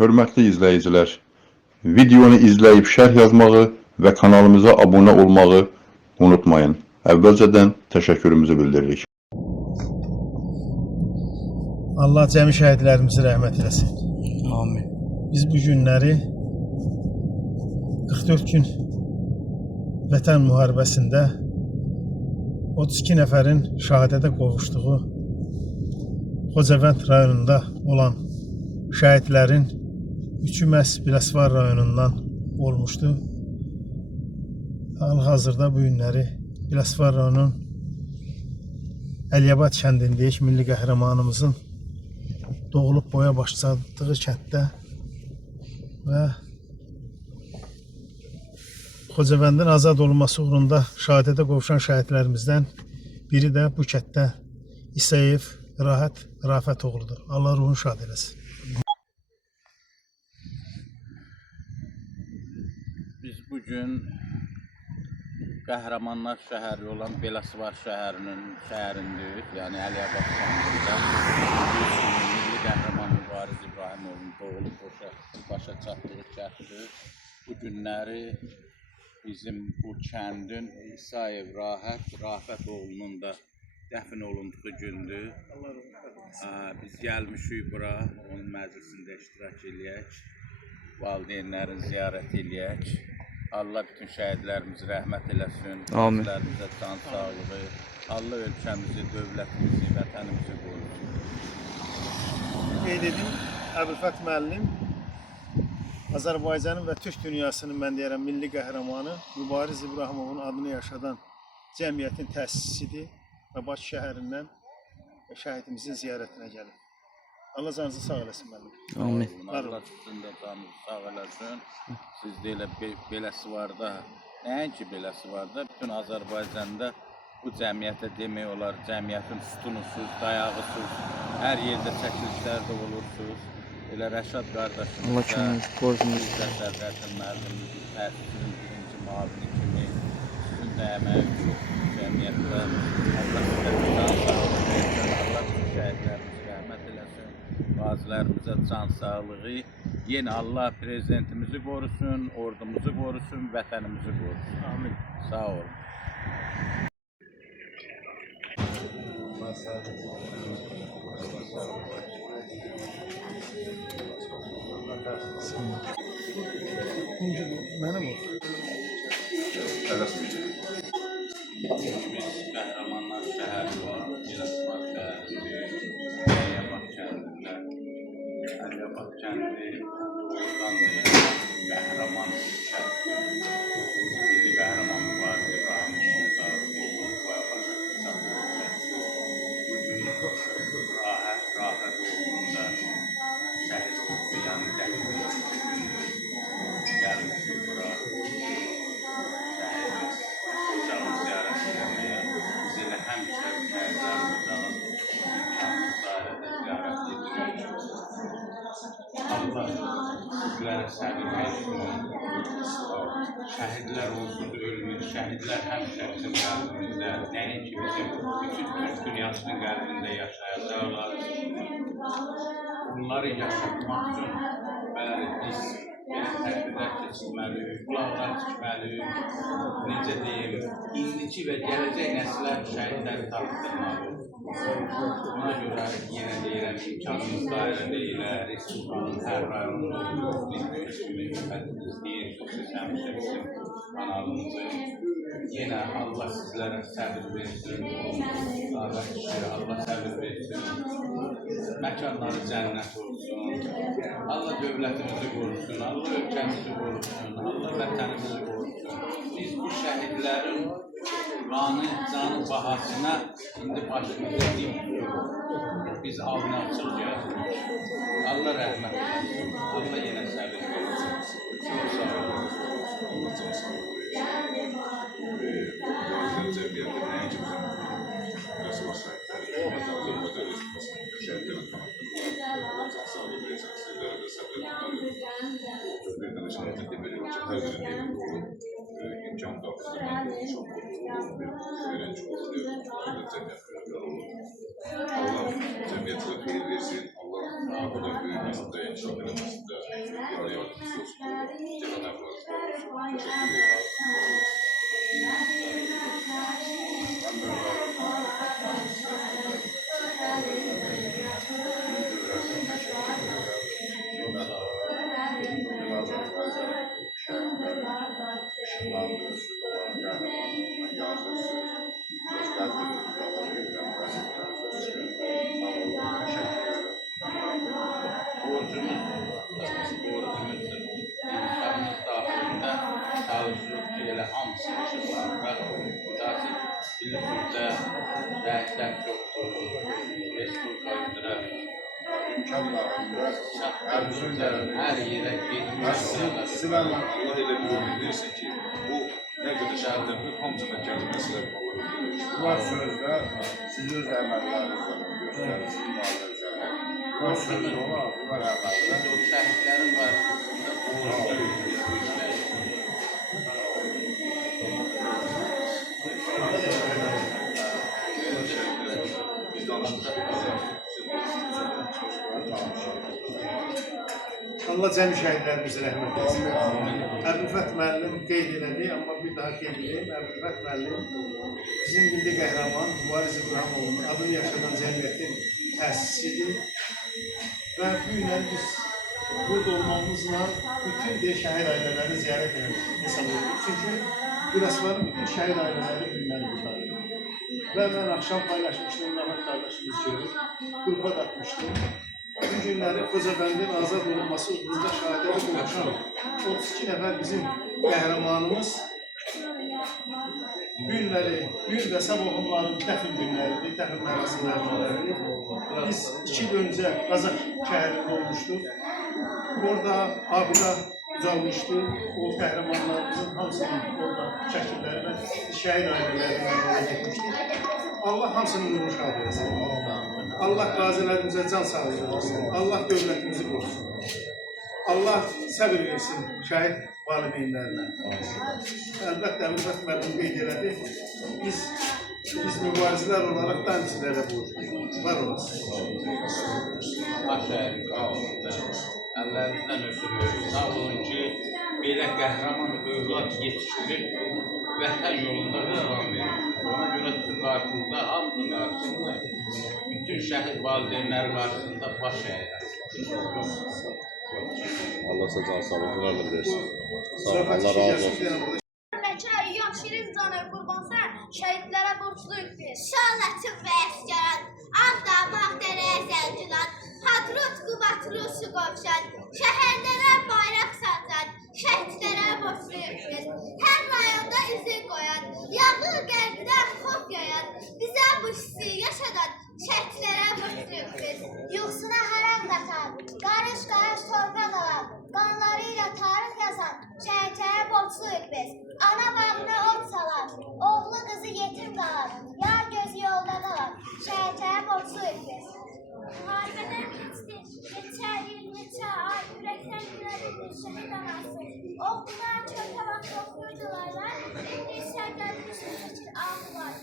Hörmətli izləyicilər, videonu izləyib şərh yazmağı və kanalımıza abunə olmağı unutmayın. Əvvəlcədən təşəkkürümüzü bildiririk. Allah cəmi şəhidlərimizi rəhmət eləsin. Amin. Biz bu günləri 44 gün Vətən müharibəsində 32 nəfərin şəhadətə qovuşduğu Xocavənd rayonunda olan şəhidlərin üçü məhz Biləsuvar rayonundan olmuşdu. Hal-hazırda bu günləri Biləsuvar rayonunun Əliyabad kəndindəyik, milli qəhrəmanımızın doğulub boya başladığı kənddə və Xocavəndin azad olunması uğrunda şəhadətə qovuşan şəhidlərimizdən biri də bu kənddə İsayev Rafət oğludur. Allah ruhunu şad eləsin. Biz bugün qəhrəmanlar şəhəri olan Biləsuvar şəhərindəyik, yəni Əliyabad kəndində. Milli qəhrəman Mübariz İbrahimovun doğulub başa çatdığı kənddir. Bu günləri bizim bu kəndin İsayev Rafət oğlunun da dəfn olunduğu gündür. Biz gəlmişik bura, onun məclisində iştirak eləyək, valideynlərin ziyarət eləyək. Allah bütün şəhidlərimizi rəhmət eləsin, qazilərimizə can sağlığı, Allah ölkəmizi, dövlətimizi, vətənimizi qorusun. Qeyd edim, Əbülfət müəllim Azərbaycanın və Türk dünyasının, mən deyərəm, milli qəhrəmanı Mübariz İbrahimovun adını yaşadan cəmiyyətin təsisidir və Bakı şəhərindən şəhidimizin ziyarətinə gəlib. Allah canınızı sağ eləsin müəllim. Amin. Allah sizin də canınızı sağ eləsin. Siz də elə Biləsuvarda, nəinki Biləsuvarda, bütün Azərbaycanda bu cəmiyyətə demək olar, cəmiyyətin sütunusuz, dayağısız, hər yerdə çəkilişlər də olursunuz. Elə Rəşad qardaşımız da, Sədrətin müəllimimizin təsisinin birinci müavini kimi sizin də əməyi çox cəmiyyətdə Allah sizə can sağlığı versin, Allah bütün şəhidlərimizi rəhmət eləsin, qazilərimizə can sağlığı, yenə Allah prezidentimizi qorusun, ordumuzu qorusun, vətənimizi qorusun. Amin. Sağ olun. Mənim o. Biz qəhrəmanlar şəhəri var, Biləsuvar şəhərində, Əliyabad kəndində. Əliyabad kəndi oradan da qəhrəman kənddir. Milli qəhrəman Mübariz İbrahimovun da boya başa çatdığı kənddir. Bugün Rafət oğlunun da şəhid oldu, yəni dəfn olunduğu gündür. Gəlmişik bura. Şəhidimiz ocağını ziyarət eləməyə. Biz elə həmişə şəhidlərin ocağın dairədə ziyarət edirik. Allah sizlərə səbir versin. Şəhidlər onsuz ölmür. Şəhidlər həmişə bizim qəlbimizdə, nəinki bizim bütün Türk dünyasının qəlbində yaşayacaqlar. Bunları yaşatmaq üçün biz tədbirlər keçirməliyik, qulaqlar tikməliyik, necə deyim, indiki və gələcək nəslər şəhidləri tanıtdırmalıyıq. Buna görə yenə deyirəm, imkanımız dairədə ilə Respublikanın hər rayonunda biz kimi xidmətimiz deyirsiniz, siz həmişə bizim kanalımızı. Yenə Allah sizlərə səbir versin, Allah səbir versin, məkanları cənnət olsun, Allah dövlətimizi qorusun, Allah ölkəmizi qorusun, Allah vətənimizi qorusun. Biz bu şəhidlərin canı bahasına indi başımıza deyil, biz alnaqçıq yazırıq. Allah rəhmət eləsin, Allah yenə səbir versin. Çox sağ olun. Cəmiyyətdə nəinki bizim Biləsuvar şəhidləri, Azərbaycan şəhidlərin tanıtdığımız sağlıq versin, sizlərə də səbir etməlidir. Bir dənə şəhidlə deməli, hər birinin evində olub, imkan qapısından oluşan bir öyrənci olur, cəmiyyət olur. Allah cəmiyyətə xeyir versin, Allah burada büyüməsində, inkişaf edilməsində yarı yardımcısı olsun. Gələn əvvəl. Təşəkkür Borcumuzdur. İnsanımız daxilində çalışırıq ki, elə hamısı yaşasın və bilirsiniz də rəhslər çoxdur, Respublika üzrə hər yerə getmiş. Silahla Allah elə bir bilirsin ki, bu nə qədər şəhərlərin hamısına gəlməsinə Var sözdə siz öz əməllərinizlə göstərirsiniz, var sözdə olar, var əməllər. Çox şəhidlərim var, borcluyuz bu işlər. biz danışmışıq. Allah cəmi şəhidlərimizi rəhmət etsin. Əbülfət müəllim qeyd elədi, amma bir daha qeyd edeyim. Əbülfət müəllim bizim milli qəhrəman Mübariz İbrahimovun adını yaşadan cəmiyyətin təsisidir. Və bu günə biz burada olmamızla bütün şəhid ailələrini ziyarət etmək hesab edirik. Çünki Güləsvarın bütün şəhid ailələri bilməli buradadır. Və mən axşam paylaşmışdım, Məhəmməd qardaşımız görür, qrupa da atmışdım. Bu günləri Xocabəndin azad olunması uğrunda şəhadəti qovuşan 32 nəfər bizim qəhrəmanımız günləri, gün və sabah onların dəfn günləridir, dəfn mərasimləridir. Biz 2 il öncə Qazax şəhərində olmuşduq. Orada abida ucalmışdı. O qəhrəmanlarımızın hamısının orada şəkilləri və şəhid ailələrindən oraya getmişdik. Allah hamısının nurunu şad etsin. Allah qazilərimizə can sağlığı versin. Allah dövlətimizi qorusun. Allah səbir versin şəhid valideynlərinə. Əlbəttə, Əbülfət müəllim qeyd elədi. Biz mübarizlər olaraq da həmçilərə borcluyuz. Var olasın. Baş əyərik, əllərimizdən ötürürük. Sağ olun ki, belə qəhrəman övlad yetişdirib, vətən yolunda qurban verir. Ona görə sizin qarşınızda, hamısının qarşısında, bütün şəhid valideynləri qarşısında baş əyirək. Allah sizə can sağlıqlarla versin. Sağ olun, Allah Allah razı olsun. Şirin canı qurbansa, şəhidlərə borcluyuz biz. Şahlətin və əsgərət, Ağda, Bağdərə, Zəlcilan, Hadrut, Qubatrusu qovşan, şəhərlərə bayraq saçan, şəhidlərə borcluyuz biz. Hər rayonda izin qoyan, yağlı qəlbdən xof yayan, bizə bu hissi yaşadan, şəhidlərə borcluyuz biz. Yuxusuna haram qatan, qarış-qarış torpaq alan, qanlarıyla tarix yazan, şəhidlərə borcluyuz biz. Ana bağına ot salan, oğlu qızı yetim qalan, yar gözü yolda qalan, şəhidlərə borcluyuz biz. Müharibədən keçdi, geçər il, neçə ay, ürəkdən yürəlidir şəhid anası. Oğludan çöldə vaxt oxuyurdular, indi sərdən düşün seçir ağlar.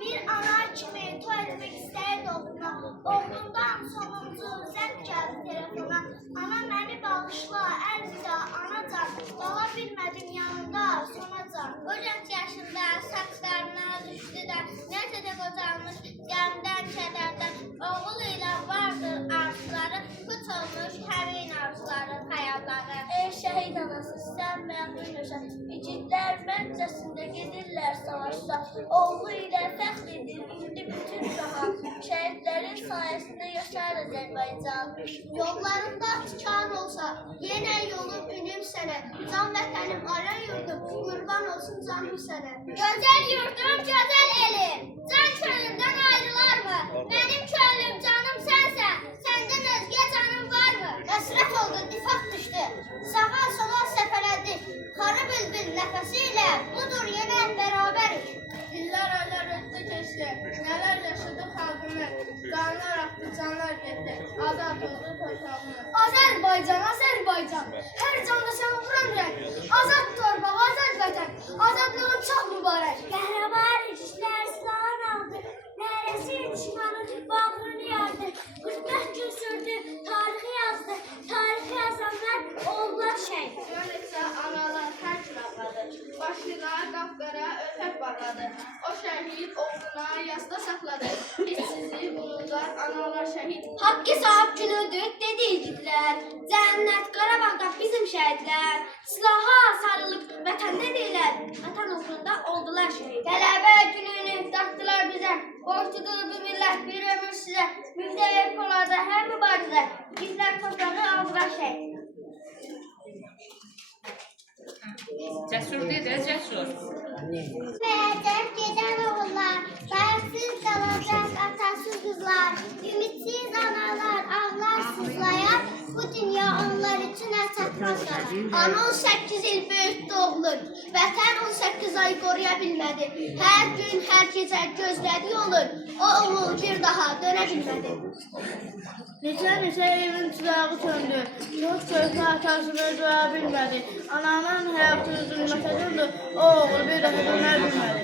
Bir anar kimi toy etmək istəyirdi oğluna, oğlundan sonuncu zəng gəldi telefona. Ana məni bağışla, əlvida, anacan, qala bilmədim yanında, sonacan. O genç yaşında saçlarına düşdü də, necə də qocalmış, qəmdən, kədərdən, oğul ilə vardır arzuları, puç olmuş həmin arzuları, xəyalları. Ey şəhid anası, sən məğlub yaşa, igidlər məncəsində gedirlər savaşda, oğlu ilə fəxr edir indi bütün cahan, şəhidlərin sayəsində yaşar Azərbaycan. Yollarında tikan olsa, yenə yolu bilim sənə, can vətənim, ara yurdum, qurban olsun canım sənə. Gözəl yurdum, gözəl elim, can könlümdən ayrılarmı? Mənim könlüm, canım sənsən, səndən özgə canım varmı? Qəsrət oldu, difaq düşdü, sağa sola səpələdik, xarı bülbül nəfəsi ilə, budur yenə bərabərik. İllər aylar ötdü keçdi, nələr yaşadı xalqımız, qanlar axdı, canlar getdi, azad oldu torpağımız. Azərbaycan, Azərbaycan, hər canda sən vuran ürək, azad torpaq, azad vətən, azadlığın çox mübarək. Qəhrəman işlər silahın aldı, nərəsi düşmanı bağrını yardı, 45 gün sürdü tarix başına qapqara örtək bağladı. O şəhid oğluna yasda saxladı. Biz sizi bulurlar, analar şəhid. Haqqı sahib günüdür, dediklər. Cənnət Qarabağda bizim şəhidlər. Silaha sarılıb vətəndə deyilər. Vətən uğrunda oldular şəhid. Qələbə gününü dağıtdılar bizə. Borçludur bu millət, bir ömür sizə. Müjdəyib onlarda hər mübarizə. Bizlər toprağı aldılar şəhid. Cəsur dedə, cəsur. Məhəccət gedən oğullar, bayaqsız qalacaq atasız qızlar, ümidsiz analar, ağlar sızlayar, bu dünya onlar üçün çatmazlar. Ana 18 il böyütdü oğlun, vətən 18 ay qoruya bilmədi. Hər gün, hər gecə gözlədi yolun, o oğul bir daha dönə bilmədi. Neçə evin çırağı söndü, yox çökmə atasını doya bilmədi. Ananın həyatı zülmətə döndü, o oğul bir daha dönə bilmədi.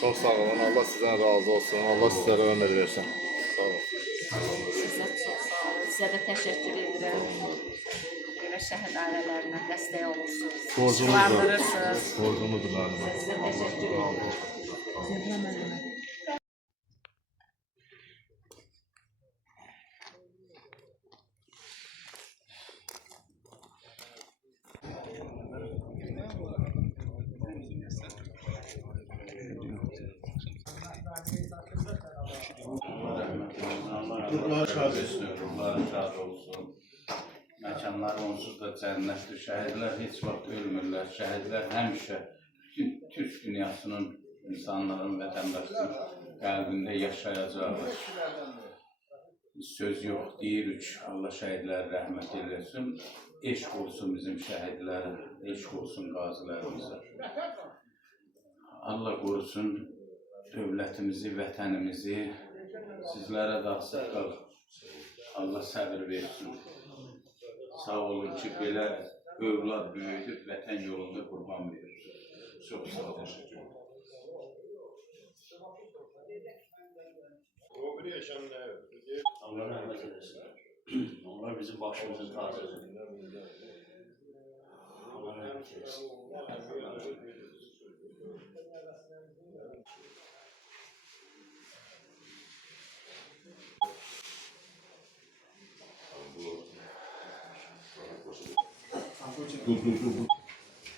Çox sağ olun. Allah sizdən razı olsun. Allah sizlərə ömür versin. Sağ olun. Sizə çox sağ olun. Sizə də təşəkkür edirəm. Belə şəhid ailələrinə dəstək olursunuz. Işıqlandırırsınız. Borcumuzdur mənim. Sizə təşəkkür edirəm. Ruhları şad etsin, ruhları şad olsun. Məkanlar onsuz da cənnətdir. Şəhidlər heç vaxt ölmürlər. Şəhidlər həmişə bütün Türk dünyasının, insanların, vətəndaşların qəlbində yaşayacaqlar. Söz yox, deyirik. Allah şəhidlərə rəhmət eləsin. Eşq olsun bizim şəhidlərə, eşq olsun qazilərimizə. Allah qorusun dövlətimizi, vətənimizi. Sizlərə də asıqqal. Allah səbir versin. Sağ olun ki, belə övlad böyüdüb, vətən yolunda qurban verir. Çox sağ olun. Allah rəhmət eləsin. Onlar bizim başımızın tacıdır. Allah rəhmət eləsin.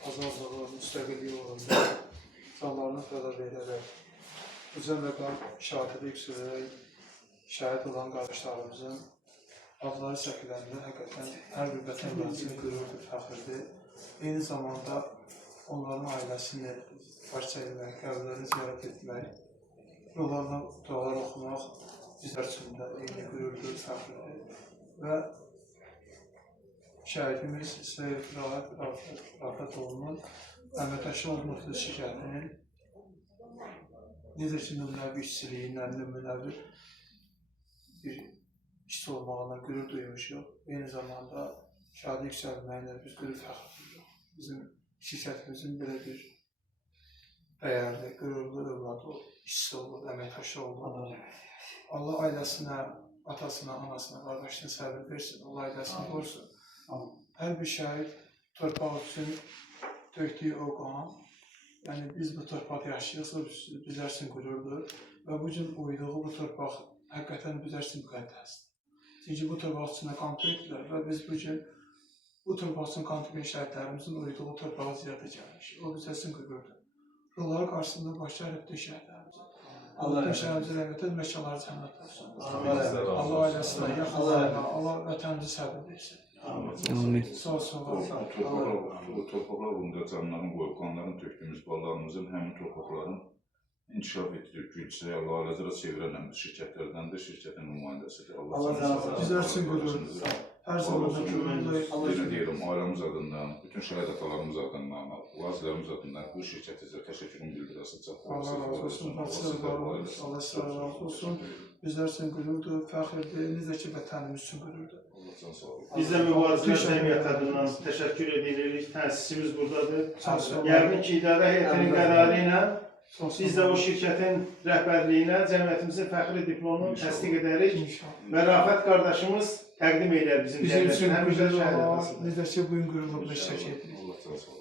Azadlığı, müstəqilliyi uğrunda canlarını fəda verərək, bu cəmləqan şəhadətə yüksələrək şəhid olan qardaşlarımızın adları çəkiləndə həqiqətən hər bir vətəndaşının qürurdur, fəxirdir. Eyni zamanda onların ailəsini baş çəkmək, qəbirlərini ziyarət etmək, onlarla dualar oxumaq bizlər üçün də eyni qürurdur, fəxirdir. Və şəhidimiz Seyid Rafət oğlunun əməkdaşlıq müxlis şirkətinin necə ki, nümunəvi işçiliyindən, nümunəvi bir işçi olmağına qürur duymuşuq. Eyni zamanda şəhadi yüksəlməyinə biz qürur fəxr edirik. Bizim şirkətimizin belə bir dəyərli, qürurlu övladı, işçi olur, əməkdaşı olur. Allah ailəsinə, atasına, anasına, qardaşına səbir versin, Allah ailəsini qorusun. Hər bir şəhid torpaq üçün döktüyü o qan, yəni biz bu torpaqda yaşayırsa bizlər üçün qürurdur və bu gün uyduğu bu torpaq həqiqətən bizlər üçün müqəddəsdir. Çünki bu torpaq içində qan tökdülər və biz bu gün bu torpaq üçün qan tökən şəhidlərimizin uyduğu torpağa ziyarətə gəlmişik. O bizlər üçün qürurdur. Ruhları qarşısında baş əyib bütün şəhidlərimizin. Allah şəhidimizə rəhmət et, məkanları cənnət olsun. Allah ailəsinə, yaxınlarına, Allah vətənimizi səbir versin. Sağ olsun. Bu torpaqlar bunda canların qoyub, qanların tökdüyümüz ballarımızın həmin torpaqların inkişaf etdirir, gülçəyə, Allah aləzərə çevirən şirkətlərdəndir, şirkətin nümayəndəsidir. Bizlər üçün qürurdur. Hər zaman da qürurdur. Yenə deyirəm, ailəmiz adından, bütün şəhid atalarımız adından, qazilərimiz adından bu şirkətinizə təşəkkürümü bildirəsin. Allah razı olsun, Allah sizə razı olsun. Bizlər üçün qürurdur, fəxirdir, necə ki, vətənimiz üçün qürurdur. Biz də Mübarizələr Cəmiyyəti adından təşəkkür edirik. Təsisimiz buradadır. Yəqin ki, idarə heyətinin qərarı ilə Biz də o şirkətin rəhbərliyinə cəmiyyətimizin fəxri diplomunu təsdiq edərik və Rafət qardaşımız təqdim edər bizim Bizim üçün dövlətinə. güzel olan, biz də ki, bugün qürurla bu iştirak edirik.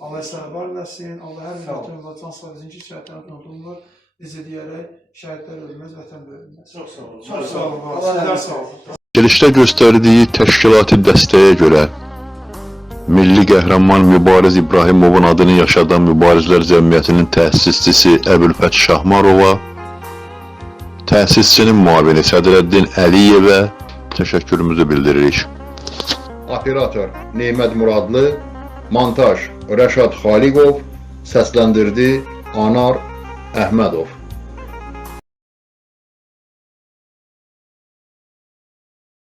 Allah sizə var eləsin, Allah hər millətin və can sağ bizim ki, şəhətlərin unudulmur. Necə deyərək, şəhətlər ölməz, vətən bölünməz. Çox sağ olun. Çox sağ olun, sizlər sağ olun. Çəkilişdə göstərdiyi təşkilati dəstəyə görə Milli Qəhrəman Mübariz İbrahimovun adını yaşadan Mübarizlər Cəmiyyətinin təsisçisi Əbülfət Şahmarova, təsisçinin müavini Sədrəddin Əliyevə təşəkkürümüzü bildiririk. Operator Nemət Muradlı, montaj Rəşad Xaliqov, səsləndirdi Anar Əhmədov.